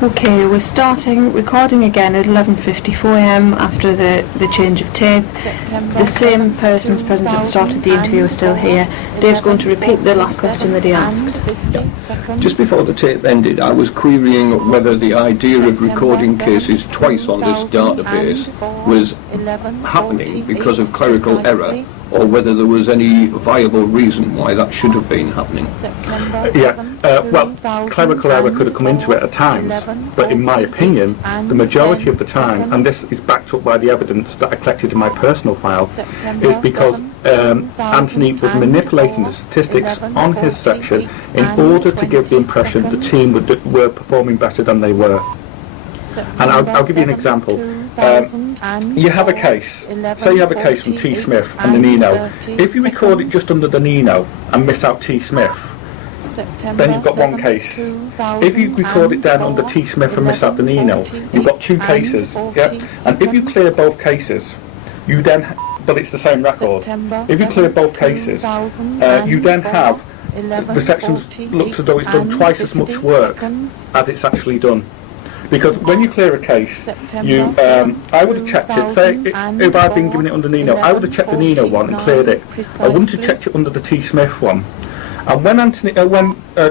Okay, we're starting recording again at 11:54am after the change of tape. The same persons present at the start of the interview are still here. Dave's going to repeat the last question that he asked. Just before the tape ended, I was querying whether the idea of recording cases twice on this database was happening because of clerical error, or whether there was any viable reason why that should have been happening. Well, clerical error could have come into it at times, but in my opinion, the majority of the time, and this is backed up by the evidence that I collected in my personal file, is because Anthony was manipulating the statistics on his section in order to give the impression the team were performing better than they were. And I'll give you an example. You have a case, say you have a case from T. Smith and the Nino. If you record it just under the Nino and miss out T. Smith, then you've got one case. If you record it down under T. Smith and miss out the Nino, you've got two cases. Yeah? And if you clear both cases, you then, but it's the same record. If you clear both cases, you then have the section looks as though it's done twice as much work as it's actually done. Because when you clear a case, I would have checked it. Say if I'd been given it under Nino, I would have checked the Nino one and cleared it. I wouldn't have checked it under the T. Smith one. And when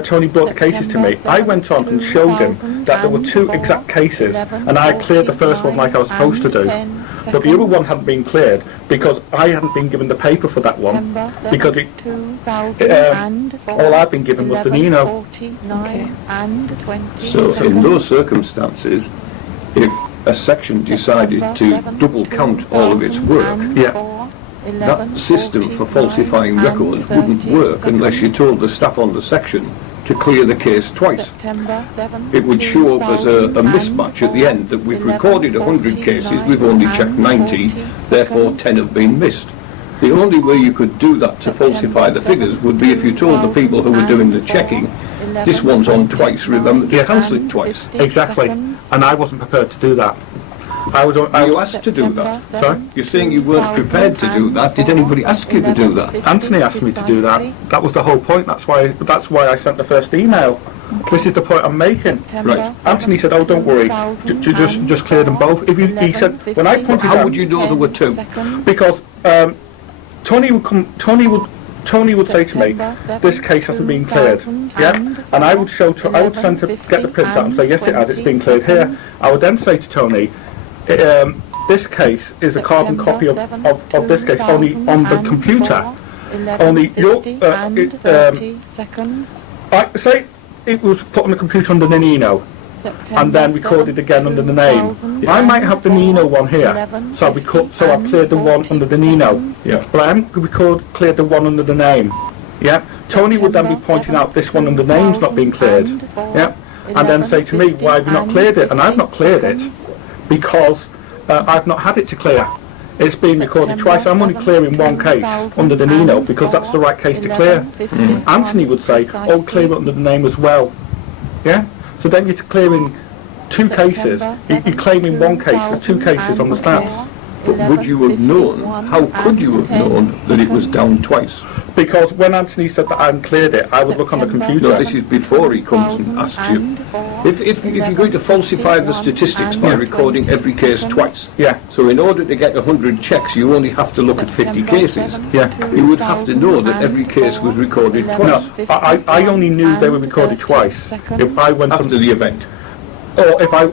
Tony brought the cases to me, I went on and showed him that there were two exact cases, and I cleared the first one like I was supposed to do. But the other one hadn't been cleared because I hadn't been given the paper for that one, because all I'd been given was the Nino. Okay. So in those circumstances, if a section decided to double count all of its work, that system for falsifying records wouldn't work unless you told the staff on the section to clear the case twice. It would show up as a mismatch at the end, that we've recorded 100 cases, we've only checked 90, therefore 10 have been missed. The only way you could do that to falsify the figures would be if you told the people who were doing the checking, this one's on twice, remember to cancel it twice. Exactly, and I wasn't prepared to do that. Were you asked to do that? Sorry? You're saying you weren't prepared to do that. Did anybody ask you to do that? Anthony asked me to do that. That was the whole point. That's why I sent the first email. This is the point I'm making. Right. Anthony said, "Oh, don't worry, just clear them both." He said, when I pointed How out, would you know there were two? because Tony would say to me, "This case hasn't been cleared," yeah, and I would send to get the print out and say, "Yes, it has. It's been cleared here." I would then say to Tony, this case is a carbon copy of this case, only on the computer. Only I say it was put on the computer under the Nino and then recorded again under the name. I might have the Nino one here, so I've cleared the one under the Nino. Yeah. But I haven't cleared the one under the name. Yeah. Tony would then be pointing out this one under the name's not being cleared. Yeah. And then say to me, "Why have you not cleared it?" And I've not cleared it because I've not had it to clear. It's been recorded twice. I'm only clearing one case under the Nino because that's the right case to clear. Anthony would say, "Oh, clear it under the name as well." Yeah? So then you're clearing two cases. You're claiming one case, there's two cases on the stats. But would you have known, how could you have known that it was down twice? Because when Anthony said that I hadn't cleared it, I would look on the computer. No, this is before he comes and asks you. If you're going to falsify the statistics by recording every case twice, so in order to get 100 checks, you only have to look at 50 cases. Yeah. You would have to know that every case was recorded twice. No, I only knew they were recorded twice if I went after the event. Or if I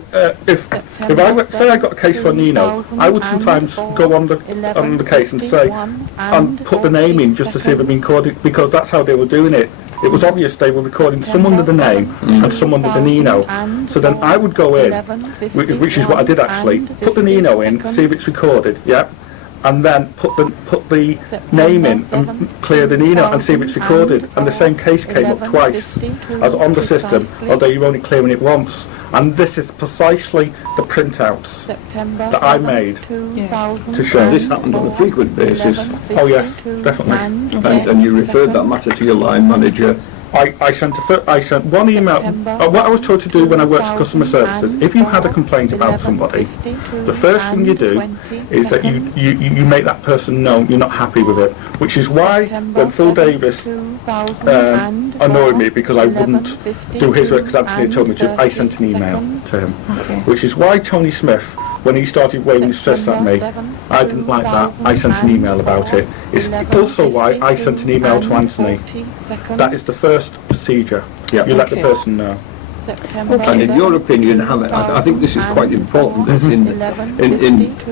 say I got a case for Nino, I would sometimes go on the case and say and put the name in just to see if it'd been recorded, because that's how they were doing it. It was obvious they were recording some under the name and some under the Nino. So then I would go in, which is what I did actually, put the Nino in, see if it's recorded, and then put the name in and clear the Nino and see if it's recorded. And the same case came up twice as on the system, although you're only clearing it once. And this is precisely the printouts that I made to show. This happened on a frequent basis. Oh yes, definitely. And you referred that matter to your line manager. I sent one email. What I was told to do when I worked at customer services, if you had a complaint about somebody, the first thing you do is that you make that person know you're not happy with it. which is why when Phil Davis annoyed me because I wouldn't do his work because Anthony had told me to, I sent an email to him. Okay. Which is why Tony Smith, when he started waving his fist at me, I didn't like that, I sent an email about it. It's also why I sent an email to Anthony. That is the first procedure. Yeah. You let the Okay. person know. And in your opinion, I think this is quite important, this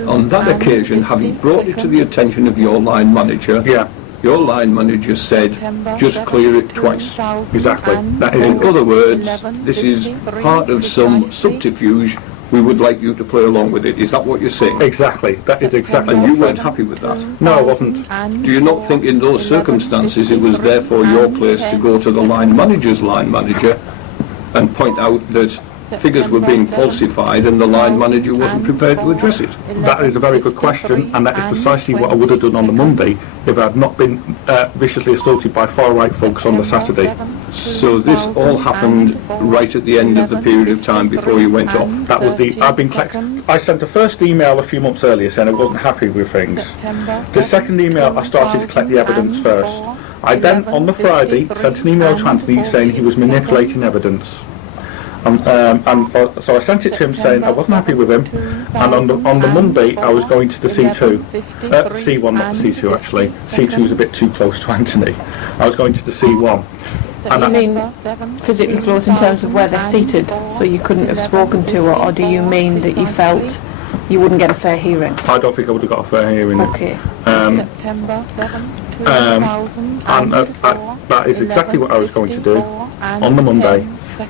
on that occasion, having brought it to the attention of your line manager, Yeah, your line manager said, just clear it twice. exactly. That is In other words, this is part of some subterfuge, we would like you to play along with it. Is that what you're saying? exactly. That is exactly And what you I weren't said. happy with that? No, I wasn't. Do you not think in those circumstances it was therefore your place to go to the line manager and point out that figures were being falsified and the line manager wasn't prepared to address it? That is a very good question, and that is precisely what I would have done on the Monday if I had not been viciously assaulted by far-right folks on the Saturday. So this all happened right at the end of the period of time before you went off? That was I sent the first email a few months earlier saying I wasn't happy with things. The second email, I started to collect the evidence first. I then, on the Friday, sent an email to Anthony saying he was manipulating evidence. So I sent it to him saying I wasn't happy with him, and on the Monday I was going to the C2, C1, not the C2 actually. C2 is a bit too close to Anthony. I was going to the C1. You mean physically close in terms of where they're seated, so you couldn't have spoken to her, or do you mean that you felt you wouldn't get a fair hearing? I don't think I would have got a fair hearing. Okay. That is exactly what I was going to do on the Monday,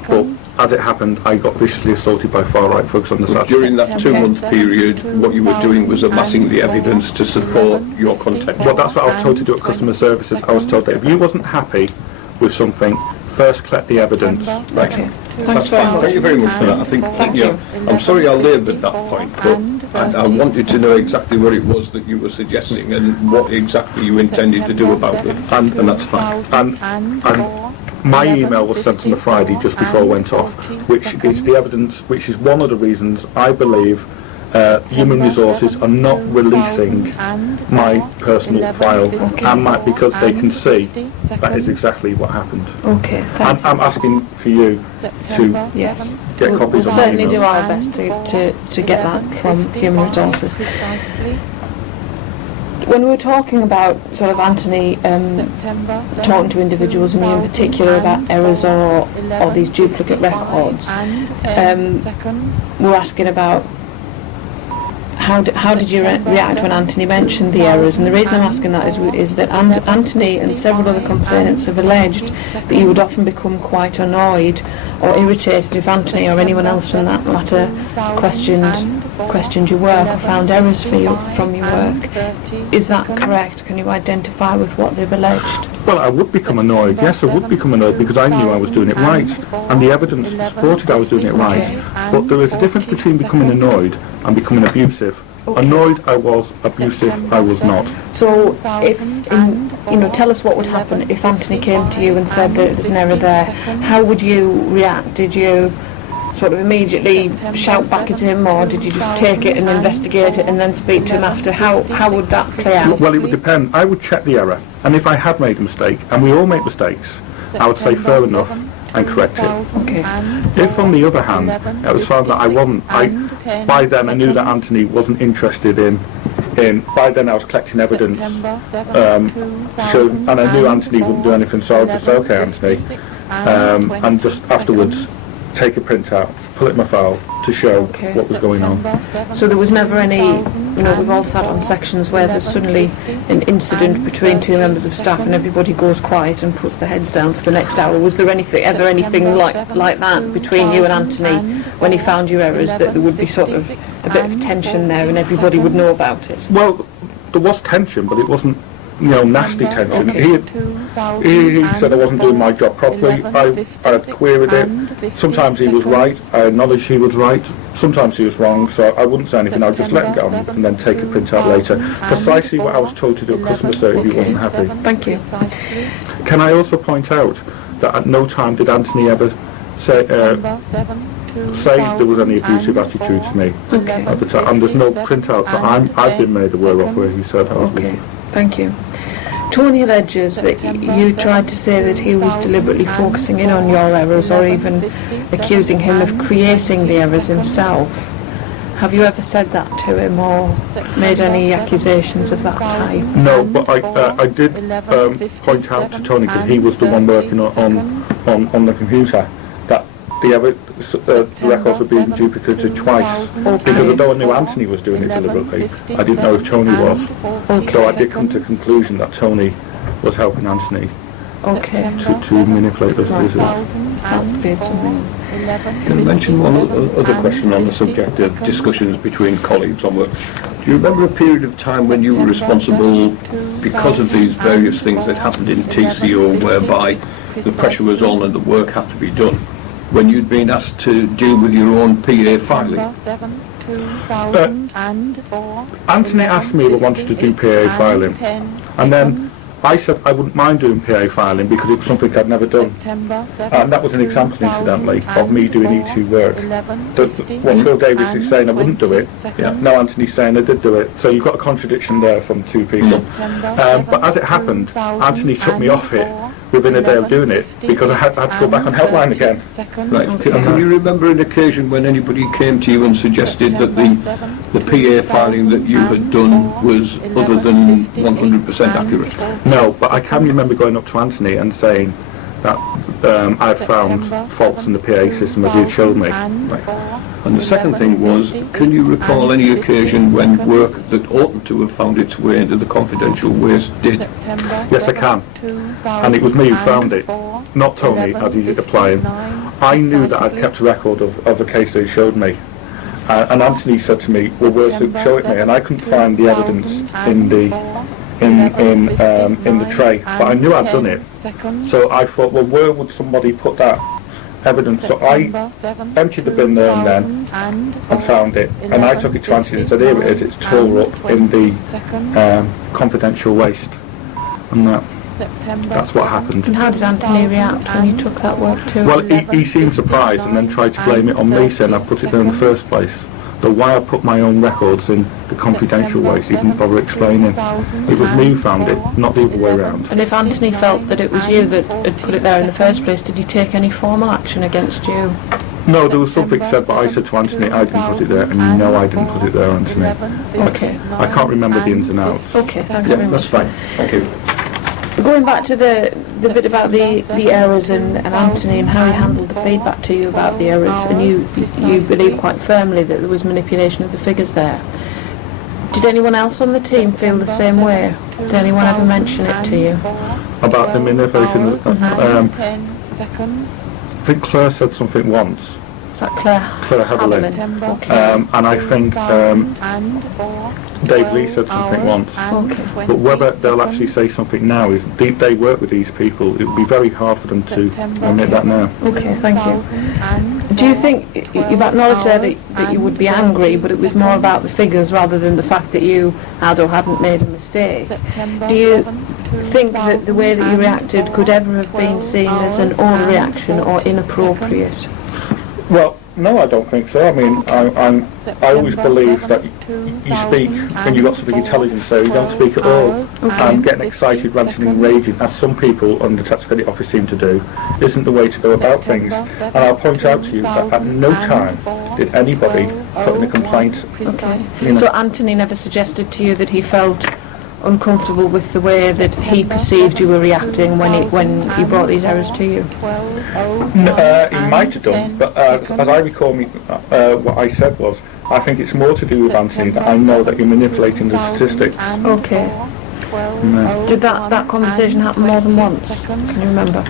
but as it happened, I got viciously assaulted by far-right folks on the Saturday. During that 2-month period, what you were doing was amassing the evidence to support your contention. Well, that's what I was told to do at customer services. I was told that if you wasn't happy with something, first collect the evidence. Right. Okay. That's Thanks very fine. much. Thank you very much for that. I think, Thank you. I'm sorry I laboured that point, but I wanted to know exactly what it was that you were suggesting and what exactly you intended to do about it, and that's fine. And my email was sent on the Friday just before I went off, which is the evidence, which is one of the reasons I believe human resources are not releasing my personal file, and because they can see that is exactly what happened. Okay, thanks. I'm asking for you to Yes. get We'll copies of my certainly do emails. our best to get that from Human Resources. When we were talking about sort of Anthony talking to individuals, and in particular about errors or these duplicate records, we're asking about how did you react when Anthony mentioned the errors? And the reason I'm asking that is that Anthony and several other complainants have alleged that you would often become quite annoyed or irritated if Anthony or anyone else from that matter questioned your work or found errors from your work. Is that correct? Can you identify with what they've alleged? Well, I would become annoyed. Yes, I would become annoyed because I knew I was doing it right, and the evidence supported I was doing it right. But there is a difference between becoming annoyed and becoming abusive. Annoyed I was, abusive I was not. So, tell us what would happen if Anthony came to you and said that there's an error there. How would you react? Did you sort of immediately shout back at him, or did you just take it and investigate it and then speak to him after? How would that play out? Well, it would depend. I would check the error, and if I had made a mistake, and we all make mistakes, I would say fair enough and correct it. Okay. If, on the other hand, it was found that I wasn't, by then I knew that Anthony wasn't interested in by then I was collecting evidence, and I knew Anthony wouldn't do anything, so I would just say, okay, Anthony, and just afterwards take a printout, pull it in my file to show what was going on. So there was never any, we've all sat on sections where there's suddenly an incident between two members of staff and everybody goes quiet and puts their heads down for the next hour. Was there ever anything like that between you and Anthony when he found your errors, that there would be sort of a bit of tension there and everybody would know about it? Well, there was tension, but it wasn't, nasty tension. Okay. He said I wasn't doing my job properly. I had queried it. Sometimes he was right. I acknowledged he was right. Sometimes he was wrong, so I wouldn't say anything. I'd just let him go and then take a printout later. Precisely what I was told to do at customer service if he wasn't happy. Thank you. Can I also point out that at no time did Anthony ever say there was any abusive attitude to me at the time, and there's no printouts that I've been made aware of where he said I was abusive. Thank you. Tony alleges that you tried to say that he was deliberately focusing in on your errors or even accusing him of creating the errors himself. Have you ever said that to him or made any accusations of that type? No, but I did point out to Tony, because he was the one working on the computer, that the records were being duplicated twice. Because although I knew Anthony was doing it deliberately, I didn't know if Tony was. So I did come to the conclusion that Tony was helping Anthony to manipulate those results. That's great to know. Can I mention one other question on the subject of discussions between colleagues on work? Do you remember a period of time when you were responsible, because of these various things that happened in TCO, whereby the pressure was on and the work had to be done, when you'd been asked to deal with your own PA filing? Anthony asked me if I wanted to do PA filing, and then I said I wouldn't mind doing PA filing because it was something I'd never done. And that was an example, incidentally, of me doing E2 work. What Phil Davis is saying I wouldn't do it, now Anthony's saying I did do it. So you've got a contradiction there from two people. But as it happened, Anthony took me off it within a day of doing it because I had to go back on helpline again. Right. Can you remember an occasion when anybody came to you and suggested that the PA filing that you had done was other than 100% accurate? No, but I can remember going up to Anthony and saying that I'd found faults in the PA system as he had showed me. Right. And the second thing was, can you recall any occasion when work that oughtn't to have found its way into the confidential waste did? Yes, I can. And it was me who found it, not Tony, as he's applying. I knew that I'd kept a record of a case that he showed me. And Anthony said to me, well, where's it? Show it me. And I couldn't find the evidence in the tray, but I knew I'd done it. So I thought, well, where would somebody put that evidence? So I emptied the bin there and then and found it, and I took it to Anthony and said, here it is, it's tore up in the confidential waste. And that's what happened. And how did Anthony react when you took that work to him? Well, he seemed surprised and then tried to blame it on me, saying I put it there in the first place. Though why I put my own records in the confidential waste, he didn't bother explaining. It was me who found it, not the other way around. And if Anthony felt that it was you that had put it there in the first place, did he take any formal action against you? No, there was something said, but I said to Anthony, I didn't put it there, and you know I didn't put it there, Anthony. Okay. I can't remember the ins and outs. Okay, thanks very much. That's fine. Thank you. Going back to the bit about the errors and Anthony and how he handled the feedback to you about the errors, and you believe quite firmly that there was manipulation of the figures there. Did anyone else on the team feel the same way? Did anyone ever mention it to you? About the manipulation? I think Claire said something once. Is that Claire Haviland? Okay. And I think Dave Lee said something once. Okay. But whether they'll actually say something now is they work with these people. It would be very hard for them to admit that now. Okay, thank you. Do you think you've acknowledged there that you would be angry, but it was more about the figures rather than the fact that you had or hadn't made a mistake? Do you think that the way that you reacted could ever have been seen as an overreaction or inappropriate? Well, no, I don't think so. I mean, I always believe that you speak when you've got something intelligent to say, you don't speak at all. And getting excited, ranting and raging, as some people on the tax credit office seem to do, isn't the way to go about things. And I'll point out to you that at no time did anybody put in a complaint. Okay. You know. So Anthony never suggested to you that he felt uncomfortable with the way that he perceived you were reacting when he brought these errors to you? He might have done, but as I recall, what I said was, I think it's more to do with Anthony that I know that you're manipulating the statistics. Okay. No. Did that conversation happen more than once? Can you remember?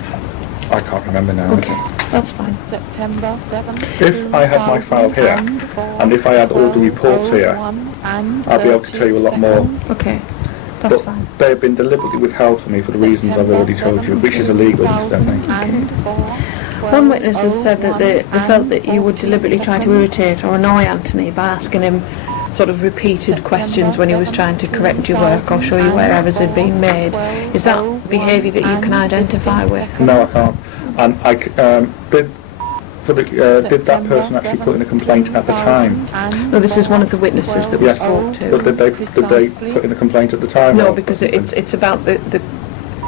I can't remember now. Okay, that's fine. If I had my file here, and if I had all the reports here, I'd be able to tell you a lot more. Okay. That's but fine. They have been deliberately withheld from me for the reasons I've already told you, which is illegal, incidentally. Okay. One witness has said that they felt that you would deliberately try to irritate or annoy Anthony by asking him sort of repeated questions when he was trying to correct your work or show you where errors had been made. Is that behaviour that you can identify with? No, I can't. And I did that person actually put in a complaint at the time? No, this is one of the witnesses that we spoke to. But did they put in a complaint at the time? No, because it's about the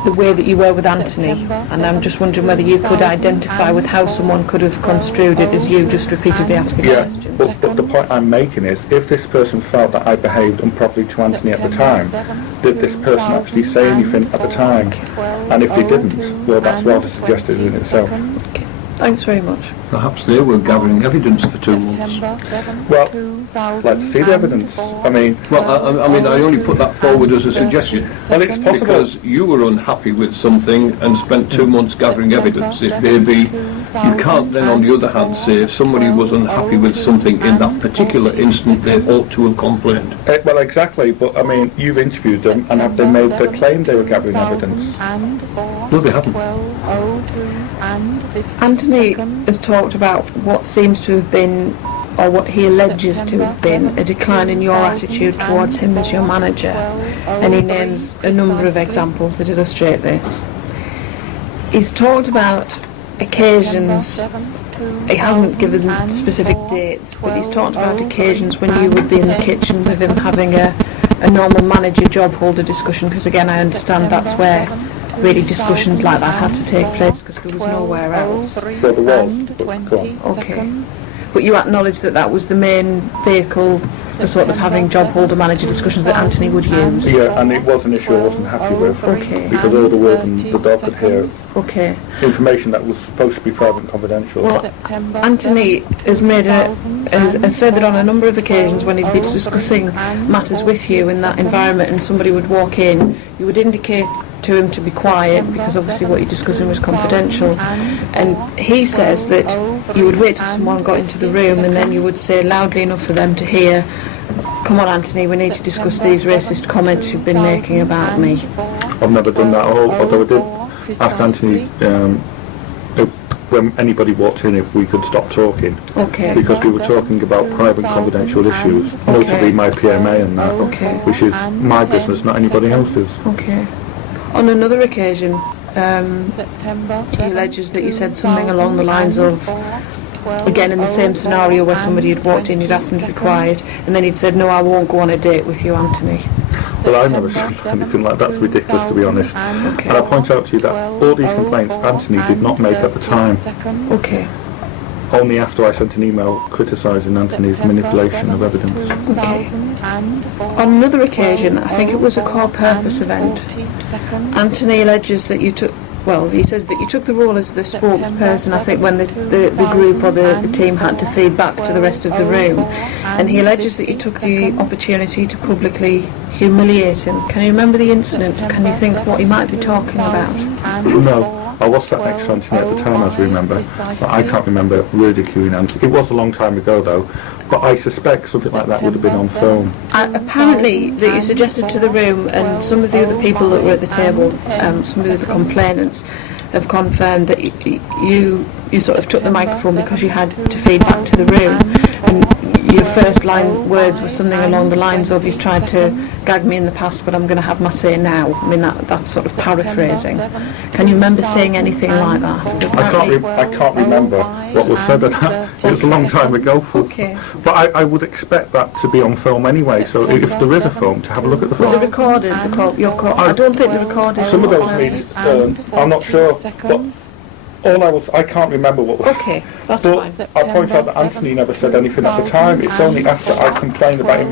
the way that you were with Anthony, and I'm just wondering whether you could identify with how someone could have construed it as you just repeatedly asking questions. But the point I'm making is, if this person felt that I behaved improperly to Anthony at the time, did this person actually say anything at the time? And if they didn't, well, that's rather suggestive in itself. Okay. Thanks very much. Perhaps they were gathering evidence for 2 months. Well, let's see the evidence. I mean... Well, I mean, I only put that forward as a suggestion. Well, it's possible. Because you were unhappy with something and spent 2 months gathering evidence. It may be, you can't then on the other hand say if somebody was unhappy with something in that particular instant, they ought to have complained. Well, exactly, but I mean, you've interviewed them, and have they made the claim they were gathering evidence? No, they haven't. Anthony has talked about what seems to have been, or what he alleges to have been, a decline in your attitude towards him as your manager, and he names a number of examples that illustrate this. He's talked about occasions, he hasn't given specific dates, but he's talked about occasions when you would be in the kitchen with him having a normal manager job holder discussion, because again I understand that's where really discussions like that had to take place because there was nowhere else. Well, there was, but go on. Okay. But you acknowledge that that was the main vehicle for sort of having job holder manager discussions that Anthony would use? Yeah, and it was an issue I wasn't happy with. Okay. Because all the word and the dog could hear Okay. information that was supposed to be private and confidential. Well, Anthony has has said that on a number of occasions when he'd be discussing matters with you in that environment and somebody would walk in, you would indicate to him to be quiet because obviously what you're discussing was confidential, and he says that you would wait till someone got into the room and then you would say loudly enough for them to hear, "Come on Anthony, we need to discuss these racist comments you've been making about me." I've never done that, although I did ask Anthony when anybody walked in if we could stop talking, Okay. because we were talking about private and confidential issues, notably my PMA and that, Okay. which is my business, not anybody else's. Okay. On another occasion, he alleges that you said something along the lines of, again in the same scenario where somebody had walked in, you'd asked them to be quiet, and then he'd said, "No, I won't go on a date with you, Anthony." Well, I never said anything like that. That's ridiculous, to be honest. Okay. And I point out to you that all these complaints Anthony did not make at the time, Okay. only after I sent an email criticising Anthony's manipulation of evidence. Okay. On another occasion, I think it was a core purpose event, Anthony alleges that you took, well, he says that you took the role as the spokesperson, I think, when the group or the team had to feed back to the rest of the room. And he alleges that you took the opportunity to publicly humiliate him. Can you remember the incident? Can you think what he might be talking about? No, I was sat next to Anthony at the time, as I remember, but I can't remember ridiculing Anthony. It was a long time ago, though, but I suspect something like that would have been on film. Apparently, that you suggested to the room, and some of the other people that were at the table, some of the other complainants, have confirmed that you sort of took the microphone because you had to feed back to the room, and your first line words were something along the lines of, "He's tried to gag me in the past, but I'm going to have my say now." I mean, that's sort of paraphrasing. Can you remember saying anything like that? I can't remember what was said at that. It was a long time ago. Okay. But I would expect that to be on film anyway, so if there is a film, to have a look at the Well, film. the recorded, I don't think the recorded. Some of those needs, I'm not sure, but I can't remember what was. Okay, that's But fine. I point out that Anthony never said anything at the time. It's only after I complained about him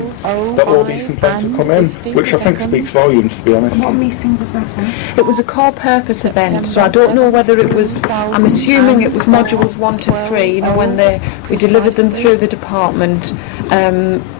that all these complaints have come in, which I think speaks volumes, to be honest. What meeting was that, sir? It was a core purpose event, so I don't know whether it was, I'm assuming it was modules 1 to 3, you know, when we delivered them through the department,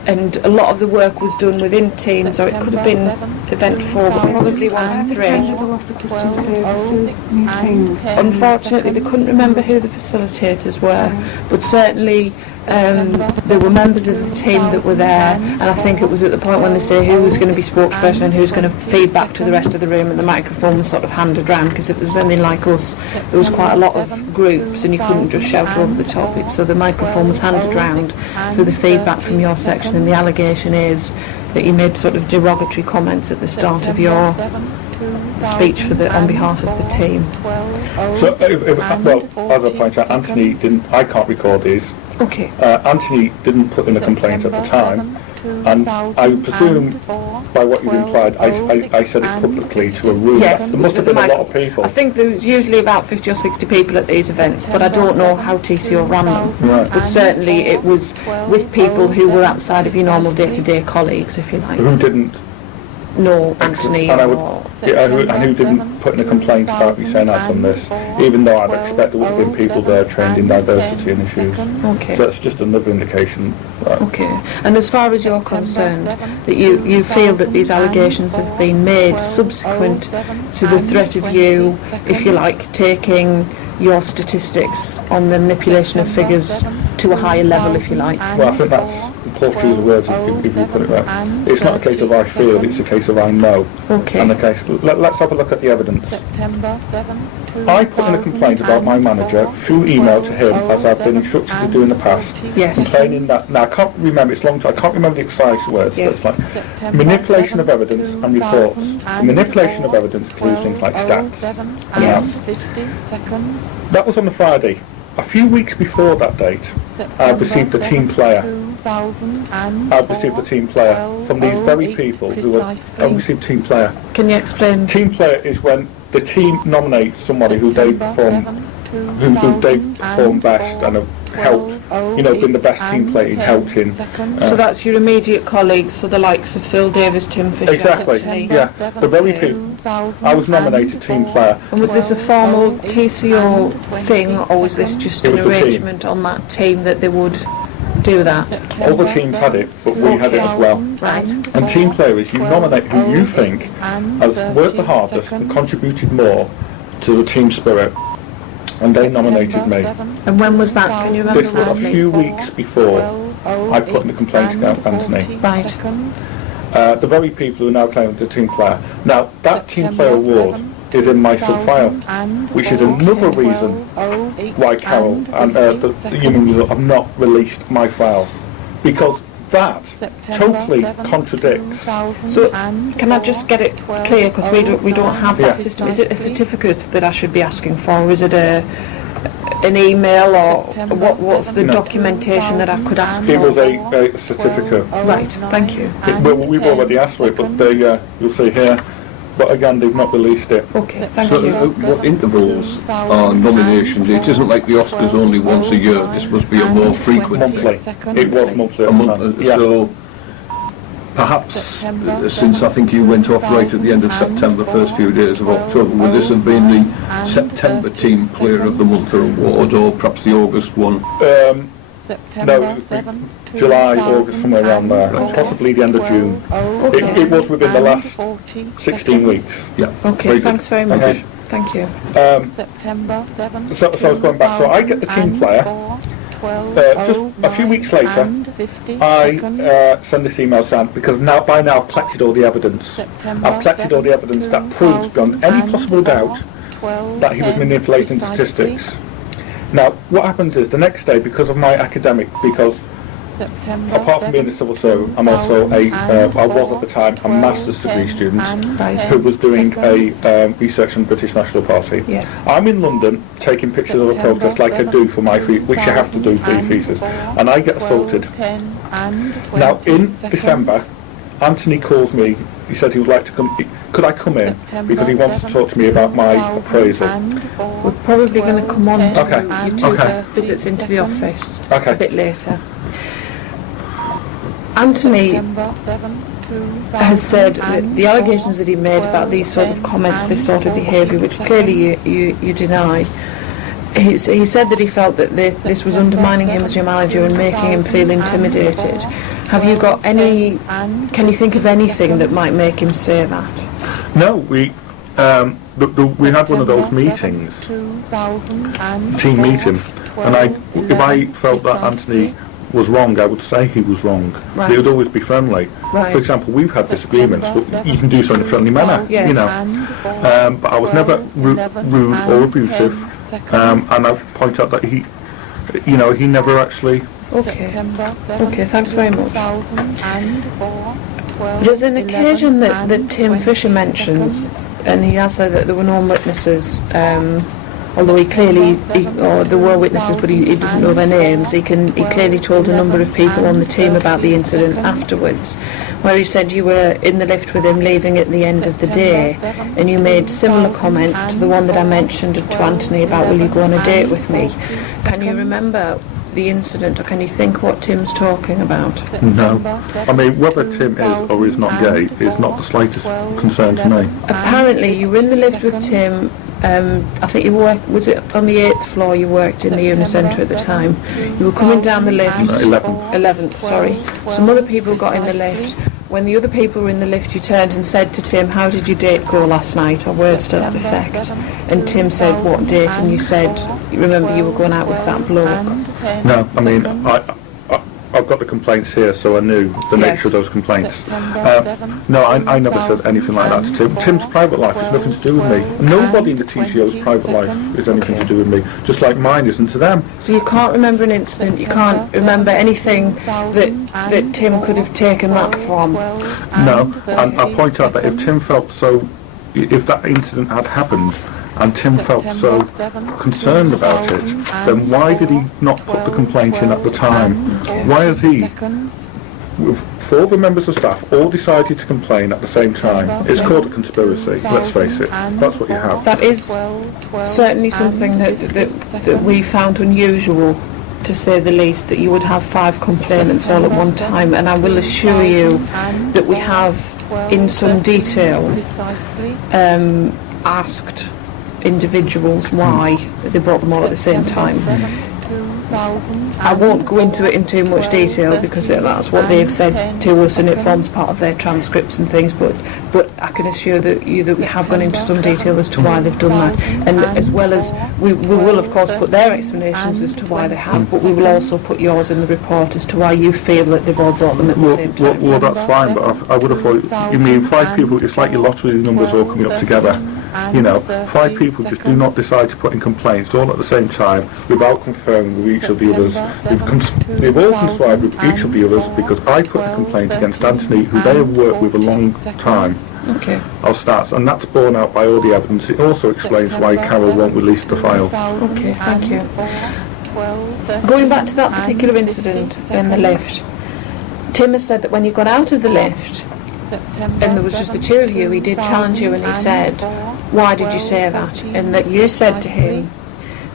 and a lot of the work was done within teams, or it could have been event 4, but probably 1 to 3. The loss of customer services meetings. Unfortunately, they couldn't remember who the facilitators were, but certainly there were members of the team that were there, and I think it was at the point when they say who was going to be spokesperson and who's going to feed back to the rest of the room, and the microphone was sort of handed round, because if it was anything like us, there was quite a lot of groups and you couldn't just shout over the top. So the microphone was handed round through the feedback from your section, and the allegation is that you made sort of derogatory comments at the start of your speech on behalf of the team. So, well, as I point out, Anthony didn't. I can't record these. Okay. Anthony didn't put in a complaint at the time. And I presume, by what you've implied, I said it publicly to a room. Yes. There must have been a lot of people. I think there was usually about 50 or 60 people at these events, but I don't know how TCO ran them. Right. But certainly it was with people who were outside of your normal day-to-day colleagues, if you like. Who didn't, No, Anthony and or... who didn't put in a complaint about me saying I'd done this, even though I'd expect there would have been people there trained in diversity and issues. Okay. So that's just another indication. That Okay. And as far as you're concerned, that you feel that these allegations have been made subsequent to the threat of you, if you like, taking your statistics on the manipulation of figures to a higher level, if you like. Well, I think that's close to the words, if you put it right. It's not a case of I feel, it's a case of I know. Okay. And the case, let's have a look at the evidence. I put in a complaint about my manager through email to him, as I've been instructed to do in the past, Yes. complaining that, now I can't remember, it's long time, I can't remember the precise words, but it's like manipulation of evidence and reports. The manipulation of evidence includes things like stats. Yes. That was on the Friday. A few weeks before that date, I received a team player. I received a team player from these very people who were. I received team player. Can you explain? Team player is when the team nominates somebody who they perform, who they perform best and have helped, been the best team player in helping. So that's your immediate colleagues, so the likes of Phil Davis, Tim Fisher. Exactly. Anthony. Yeah. The very people. I was nominated team player. And was this a formal TCO thing, or was this just It an was the team. arrangement on that team that they would do that? Other teams had it, but we had it as well. Right. And team player is you nominate who you think has worked the hardest and contributed more to the team spirit, and they nominated me. And when was that? Can you remember This was a roughly? few weeks before I put in the complaint against Anthony. Right. The very people who are now claiming the team player. Now, that team player award is in my sub-file, which is another reason why Carol and the Human Resources have not released my file, because that totally contradicts. So can I just get it clear, because we don't have that Yeah. system. Is it a certificate that I should be asking for, or is it an email, or what's the No. documentation that I could ask It was for? a certificate. Right, thank you. We've already asked for it, but you'll see here. But again, they've not released it. Okay, thank So you. what intervals are nominations? It isn't like the Oscars only once a year. This must be a more frequent Monthly. It was monthly. a month. Yeah. So perhaps since I think you went off right at the end of September, first few days of October, would this have been the September Team Player of the Month award, or perhaps the August one? No, it was July, August, somewhere around there. Possibly the end of June. It was within the last 16 weeks. Yeah. Okay, very good. thanks very much. Okay. Thank you. So I was going back. So I get the team player. Just a few weeks later, I send this email saying, because by now I've collected all the evidence. I've collected all the evidence that proves beyond any possible doubt that he was manipulating statistics. Now, what happens is the next day, because of my academic, because apart from being a civil servant, I'm also I was at the time a master's degree student who was doing a research on the British National Party. Yes. I'm in London taking pictures of a protest like I do for my which you have to do for your thesis, and I get assaulted. Now, in December, Anthony calls me. He said he would like to come. Could I come in? Because he wants to talk to me about my appraisal. We're probably going to come on to Okay. your two Okay. visits into the office Okay. a bit later. Anthony has said that the allegations that he made about these sort of comments, this sort of behaviour, which clearly you deny, he said that he felt that this was undermining him as your manager and making him feel intimidated. Have you got any, can you think of anything that might make him say that? No, we had one of those meetings, team meeting, and if I felt that Anthony was wrong, I would say he was wrong. Right. They would always be friendly. Right. For example, we've had disagreements, but you can do so in a friendly manner, Yes. But I was never rude or abusive, and I point out that he never actually. Okay, thanks very much. There's an occasion that Tim Fisher mentions, and he has said that there were no witnesses although or there were witnesses, but he doesn't know their names. He clearly told a number of people on the team about the incident afterwards, where he said you were in the lift with him leaving at the end of the day, and you made similar comments to the one that I mentioned to Anthony about, will you go on a date with me? Can you remember the incident, or can you think what Tim's talking about? No. I mean, whether Tim is or is not gay is not the slightest concern to me. Apparently you were in the lift with Tim. I think you worked, was it on the 8th floor you worked in the Unicentre at the time? You were coming down the lift. 11th, sorry. Some other people got in the lift. When the other people were in the lift, you turned and said to Tim, how did your date go last night, or words to that effect? And Tim said, what date? And you said, you remember you were going out with that bloke. No, I mean, I've got the complaints here, so I knew the nature of those complaints. No, I never said anything like that to Tim. Tim's private life has nothing to do with me. Nobody in the TCO's private life is anything to do with me, just like mine isn't to them. So you can't remember an incident, you can't remember anything that Tim could have taken that from? No, and I point out that if Tim felt so, if that incident had happened, and Tim felt so concerned about it, then why did he not put the complaint in at the time? Why has he, with 4 other members of staff, all decided to complain at the same time? It's called a conspiracy, let's face it. That's what you have. That is certainly something that we found unusual, to say the least, that you would have 5 complainants all at one time, and I will assure you that we have, in some detail, asked individuals why they brought them all at the same time. I won't go into it in too much detail because that's what they've said to us, and it forms part of their transcripts and things, but I can assure that we have gone into some detail as to why they've done that, and as well as we will of course put their explanations as to why they have, but we will also put yours in the report as to why you feel that they've all brought them at the same time. Well, that's fine, but I would have thought, you mean 5 people, it's like your lottery numbers all coming up together. You know, 5 people just do not decide to put in complaints all at the same time without confirming with each of the others. They've all conspired with each of the others because I put a complaint against Anthony, who they have worked with a long time. Okay. I'll start, and that's borne out by all the evidence. It also explains why Carol won't release the file. Okay, thank you. Going back to that particular incident in the lift, Tim has said that when you got out of the lift, and there was just the 2 of you, he did challenge you and he said, why did you say that? And that you said to him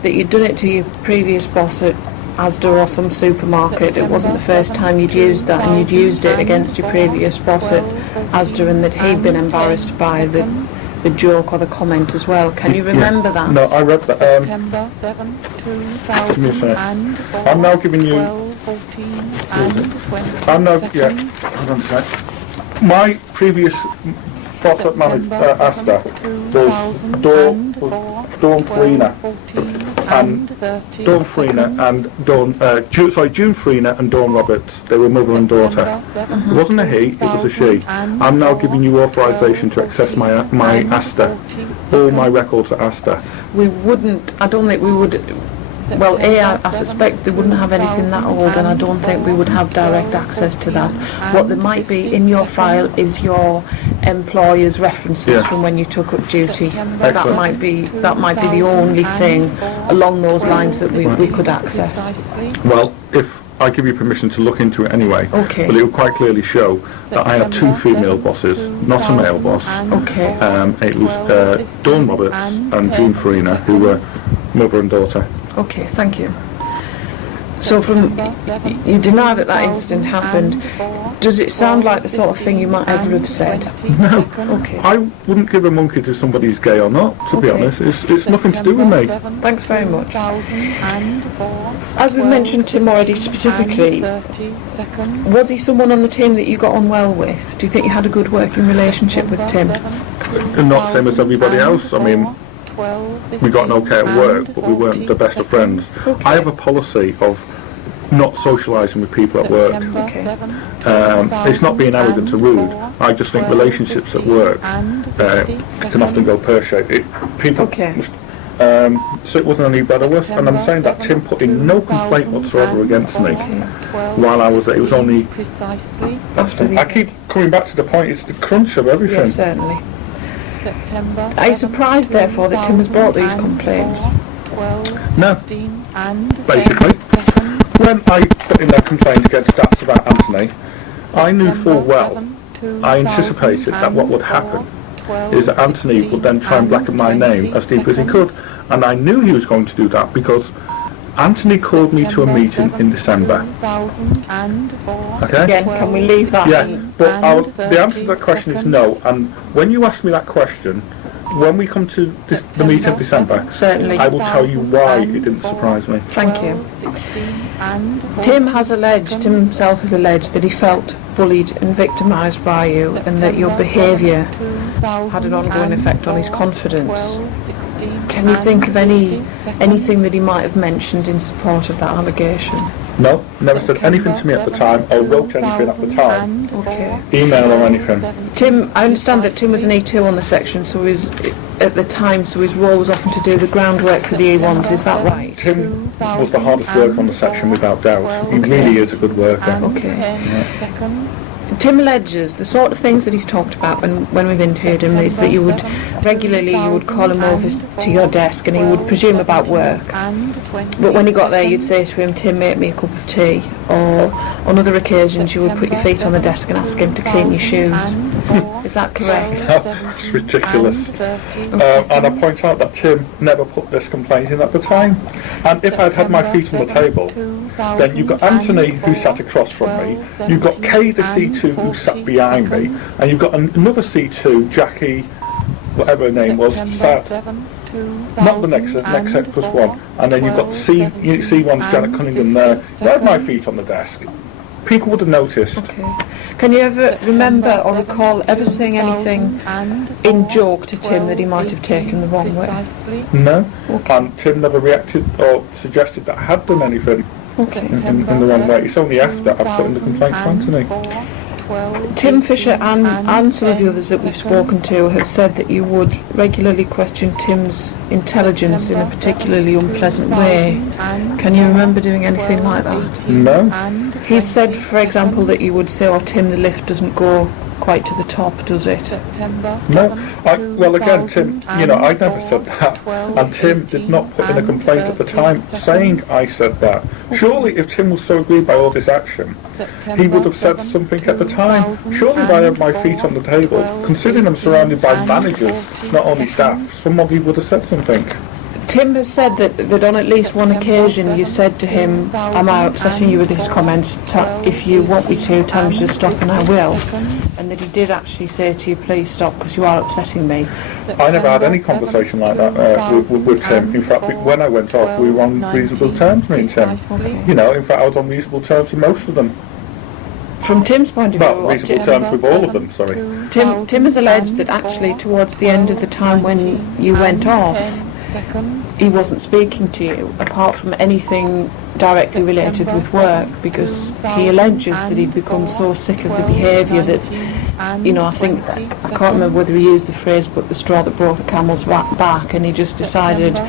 that you'd done it to your previous boss at Asda or some supermarket. It wasn't the first time you'd used that, and you'd used it against your previous boss at Asda, and that he'd been embarrassed by the joke or the comment as well. Can you remember that? No, I read that. Give me a sec. I'm now giving you... hold on a sec. My previous boss at Asda was Dawn Farina June Farina and Dawn Roberts. They were mother and daughter. It wasn't a he, it was a she. I'm now giving you authorisation to access my Asda, all my records at Asda. I don't think we would. Well, I suspect they wouldn't have anything that old, and I don't think we would have direct access to that. What there might be in your file is your employer's references from when you took up duty. That might be the only thing along those lines that we could access. Well, if I give you permission to look into it anyway, okay. But it will quite clearly show that I had 2 female bosses, not a male boss. Okay. It was Dawn Roberts and June Farina, who were mother and daughter. Okay, thank you. So you deny that incident happened. Does it sound like the sort of thing you might ever have said? No. Okay. I wouldn't give a monkey to somebody's gay or not, to be honest. It's nothing to do with me. Thanks very much. As we mentioned Tim already specifically, was he someone on the team that you got on well with? Do you think you had a good working relationship with Tim? Not the same as everybody else. I mean, we got an okay at work, but we weren't the best of friends. Okay. I have a policy of not socialising with people at work. Okay. It's not being arrogant or rude. I just think relationships at work can often go pear-shaped. So it wasn't any better or worse, and I'm saying that Tim put in no complaint whatsoever against me while I was there. It was only after I keep coming back to the point, it's the crunch of everything. Yes, certainly. Are you surprised, therefore, that Tim has brought these complaints? No. Basically, when I put in a complaint against stats about Anthony, I knew full well, I anticipated that what would happen is that Anthony would then try and blacken my name as deep as he could, and I knew he was going to do that because Anthony called me to a meeting in December. Okay? Again, can we leave that? Yeah, but the answer to that question is no, and when you ask me that question, when we come to the meeting in December, Certainly. I will tell you why it didn't surprise me. Thank you. Tim himself has alleged that he felt bullied and victimised by you, and that your behaviour had an ongoing effect on his confidence. Can you think of anything that he might have mentioned in support of that allegation? No, never said anything to me at the time, or wrote anything at the time, Okay. email or anything. Tim, I understand that Tim was an E2 on the section, so at the time, so his role was often to do the groundwork for the E1s, is that right? Tim was the hardest worker on the section, without doubt. He really is a good worker. Okay. Tim alleges the sort of things that he's talked about when we've interviewed him is that you would call him over to your desk and he would presume about work. But when he got there, you'd say to him, "Tim, make me a cup of tea." Or on other occasions, you would put your feet on the desk and ask him to clean your shoes. Is that correct? That's ridiculous. And I point out that Tim never put this complaint in at the time. And if I'd had my feet on the table, then you've got Anthony who sat across from me, you've got Kay the C2 who sat behind me, and you've got another C2, Jackie, whatever her name was, sat not the next set plus one, and then you've got C1's Janet Cunningham there. If I had my feet on the desk, people would have noticed. Okay. Can you ever remember or recall ever saying anything in joke to Tim that he might have taken the wrong way? No. And Tim never reacted or suggested that I had done anything in the wrong way. It's only after I put in the complaint to Anthony. Tim Fisher and some of the others that we've spoken to have said that you would regularly question Tim's intelligence in a particularly unpleasant way. Can you remember doing anything like that? No. He's said, for example, that you would say, "Oh, Tim, the lift doesn't go quite to the top, does it?" No. Well, again, Tim, I never said that. And Tim did not put in a complaint at the time saying I said that. Surely, if Tim was so aggrieved by all this action, he would have said something at the time. Surely, if I had my feet on the table, considering I'm surrounded by managers, not only staff, somebody would have said something. Tim has said that on at least one occasion you said to him, "Am I upsetting you with these comments? If you want me to, tell me to stop and I will." And that he did actually say to you, "Please stop because you are upsetting me." I never had any conversation like that with Tim. In fact, when I went off, we were on reasonable terms, me and Tim. In fact, I was on reasonable terms with most of them. From Tim's point of view... Well, reasonable terms with all of them, sorry. Tim has alleged that actually towards the end of the time when you went off, he wasn't speaking to you, apart from anything directly related with work, because he alleges that he'd become so sick of the behaviour that, I think, I can't remember whether he used the phrase, but the straw that brought the camel's back, and he just decided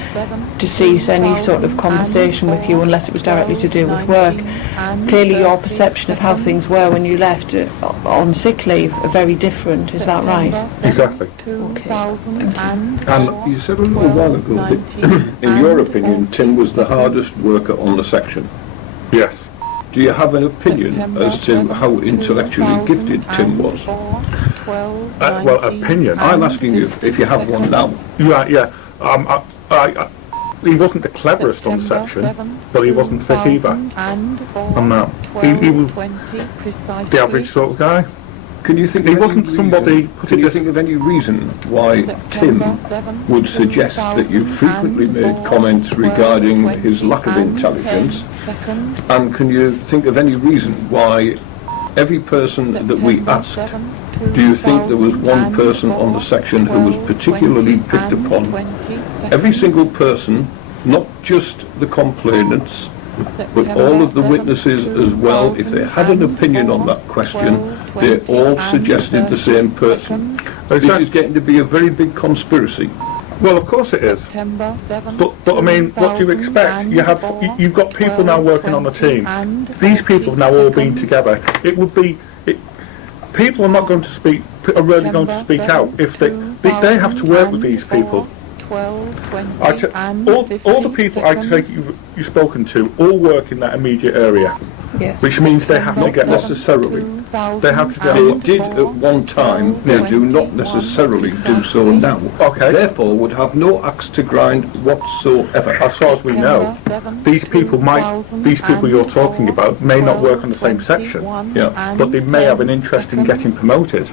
to cease any sort of conversation with you unless it was directly to do with work. Clearly your perception of how things were when you left on sick leave are very different, is that right? Exactly. Okay, thank you. And you said a little while ago that, in your opinion, Tim was the hardest worker on the section. Yes. Do you have an opinion as to how intellectually gifted Tim was? Well, opinion. I'm asking you if you have one now. Yeah. He wasn't the cleverest on the section, but he wasn't thick either. I'm not. He was the average sort of guy. Can you think? He wasn't somebody. Can you think of any reason why Tim would suggest that you frequently made comments regarding his lack of intelligence? And can you think of any reason why every person that we asked, do you think there was one person on the section who was particularly picked upon? Every single person, not just the complainants, but all of the witnesses as well, if they had an opinion on that question, they all suggested the same person. This is getting to be a very big conspiracy. Well, of course it is. But I mean, what do you expect? You've got people now working on the team. These people have now all been together. People are not going to speak. Are really going to speak out if they have to work with these people. All the people I take you've spoken to all work in that immediate area, Yes. which means they have to Not get necessarily. They have to They get. did at one time, they do not necessarily do so now. Okay. Therefore would have no axe to grind whatsoever. As far as we know, these people you're talking about may not work on the same section, Yeah. but they may have an interest in getting promoted.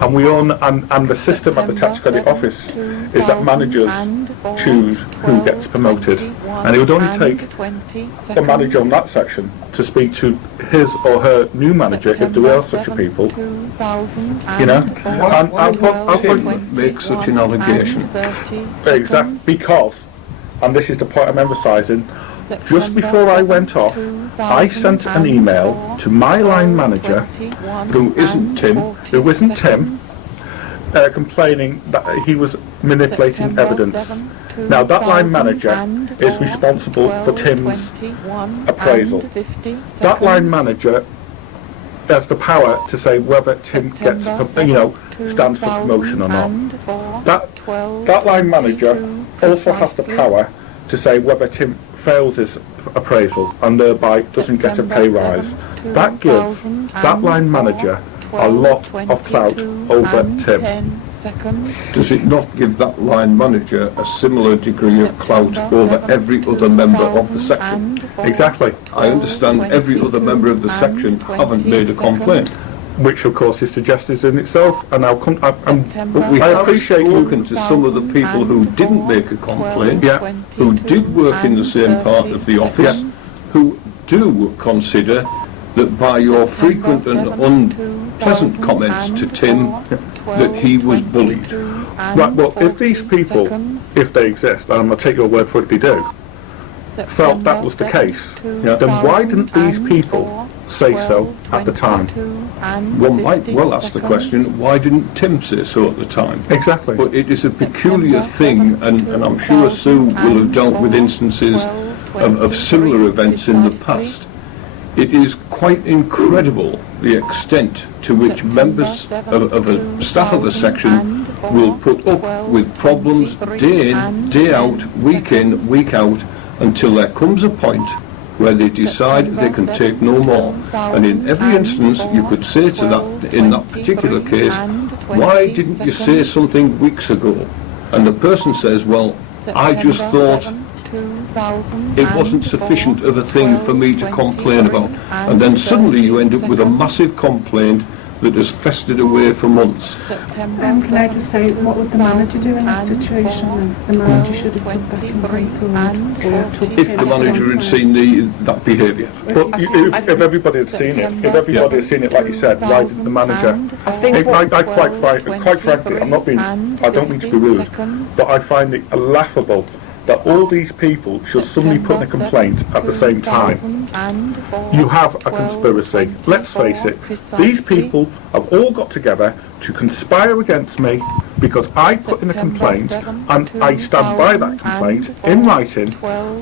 And we all, and the system at the tax credit office is that managers choose who gets promoted, and it would only take a manager on that section to speak to his or her new manager if there were such a people. You know, and I'll put Tim make such an allegation. exactly because, and this is the point I'm emphasising. Just before I went off, I sent an email to my line manager, Who isn't Tim? complaining that he was manipulating evidence. Now that line manager is responsible for Tim's appraisal. That line manager has the power to say whether Tim gets, stands for promotion or not. That line manager also has the power to say whether Tim fails his appraisal and thereby doesn't get a pay rise. That gives that line manager a lot of clout over Tim. Does it not give that line manager a similar degree of clout over every other member of the section? Exactly. I understand every other member of the section haven't made a complaint. Which of course is suggested in itself, and But we I have appreciate you. spoken to some of the people who didn't make a complaint, Yeah. who did work in the same part of the office, who do consider that by your frequent and unpleasant comments to Tim, that he was bullied. Right, well, if these people, if they exist, and I'm going to take your word for it, they do, felt that was the case, then why didn't these people say so at the time? One might well ask the question, why didn't Tim say so at the time? Exactly. But it is a peculiar thing, and I'm sure Sue will have dealt with instances of similar events in the past. It is quite incredible the extent to which members of a staff of a section will put up with problems day in, day out, week in, week out, until there comes a point where they decide they can take no more. And in every instance you could say to that, in that particular case, why didn't you say something weeks ago? And the person says, well, I just thought it wasn't sufficient of a thing for me to complain about. And then suddenly you end up with a massive complaint that has festered away for months. Can I just say, what would the manager do in that situation then? The manager should have took back and gone forward, or took If the manager had seen that behaviour. But if everybody had seen it, like you said, why didn't the manager? I think Quite frankly, I don't mean to be rude, but I find it laughable that all these people should suddenly put in a complaint at the same time. You have a conspiracy. Let's face it, these people have all got together to conspire against me because I put in a complaint, and I stand by that complaint in writing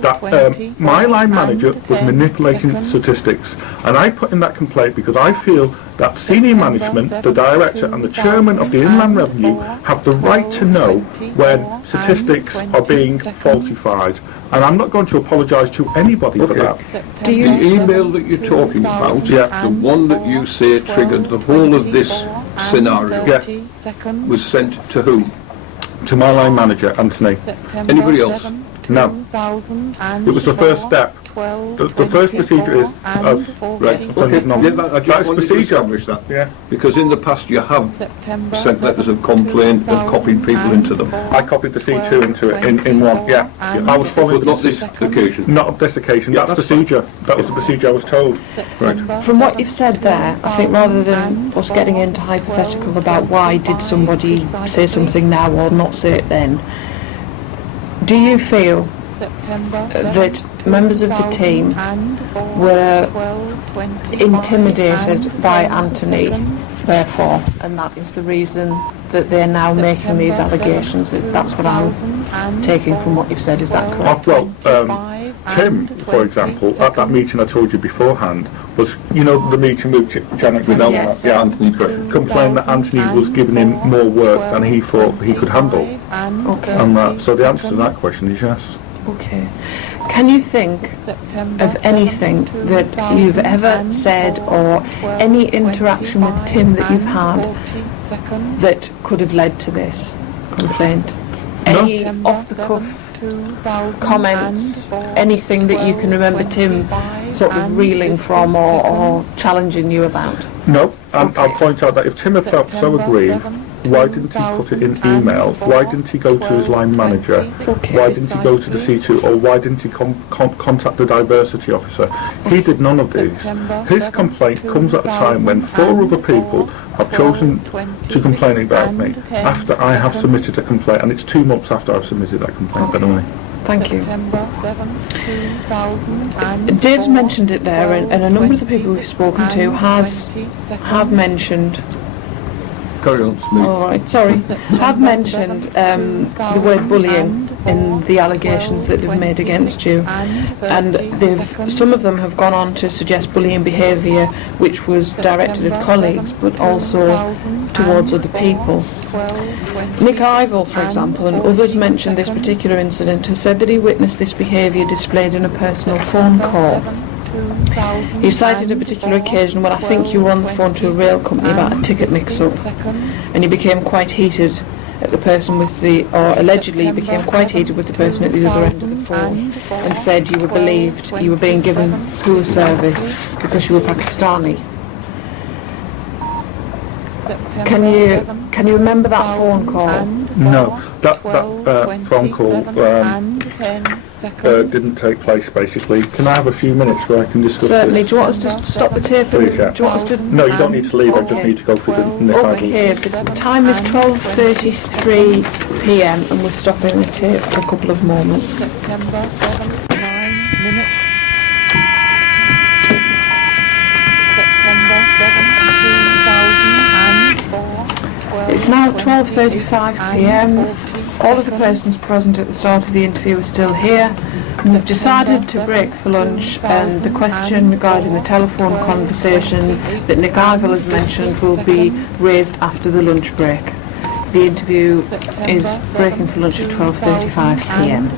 that my line manager was manipulating statistics, and I put in that complaint because I feel that senior management, the director and the chairman of the Inland Revenue have the right to know when statistics are being falsified, and I'm not going to apologise to anybody for that. The email that you're talking about, the one that you say triggered the whole of this scenario, was sent to whom? To my line manager, Anthony. Anybody else? No. It was the first step. The first procedure is Right. Okay. I just wanted to establish that. Yeah. Because in the past you have sent letters of complaint and copied people into them. I copied the C2 into it in one. Yeah. I was following But not this occasion. Not on this occasion. Yeah, That's that's procedure. That was the procedure I was told. Right. from what you've said there, I think rather than us getting into hypothetical about why did somebody say something now or not say it then, do you feel that members of the team were intimidated by Anthony, therefore, and that is the reason that they're now making these allegations? That's what I'm taking from what you've said. Is that correct? Well, Tim, for example, at that meeting I told you beforehand, was, the meeting with Janet without Yes. Anthony complained that Anthony was giving him more work than he thought he could handle. Okay. And so the answer to that question is yes. Okay. Can you think of anything that you've ever said or any interaction with Tim that you've had that could have led to this complaint? No. Any off-the-cuff comments, anything that you can remember Tim sort of reeling from or challenging you about? No, I'll point out that if Tim had felt so aggrieved, why didn't he put it in email? Why didn't he go to his line manager? Okay. Why didn't he go to the C2? Or why didn't he contact the diversity officer? He did none of these. His complaint comes at a time when 4 other people have chosen to complain about me after I have submitted a complaint, and it's 2 months after I've submitted that complaint, by the way. Thank you. Dave's mentioned it there, and a number of the people we've spoken to have mentioned. Carry on, Smith. All right, sorry. Have mentioned the word bullying in the allegations that they've made against you, and some of them have gone on to suggest bullying behaviour which was directed at colleagues, but also towards other people. Nick Ivell, for example, and others mentioned this particular incident, has said that he witnessed this behaviour displayed in a personal phone call. He cited a particular occasion when I think you were on the phone to a rail company about a ticket mix-up, and he became quite heated at the person or allegedly became quite heated with the person at the other end of the phone, and said you were believed you were being given poor service because you were Pakistani. Can you remember that phone call? No, that phone call didn't take place, basically. Can I have a few minutes where I can discuss Certainly. this? Do you want us to stop the tape? Please, yeah. Do you want us to? No, you don't need to leave. I just need to go through the Nick Okay, the time is 12:33 p.m. and we're stopping the tape for a couple of moments. It's now 12:35 p.m. All of the persons present at the start of the interview are still here. And we've decided to break for lunch, and the question regarding the telephone conversation that Nick Ivell has mentioned will be raised after the lunch break. The interview is breaking for lunch at 12:35 p.m.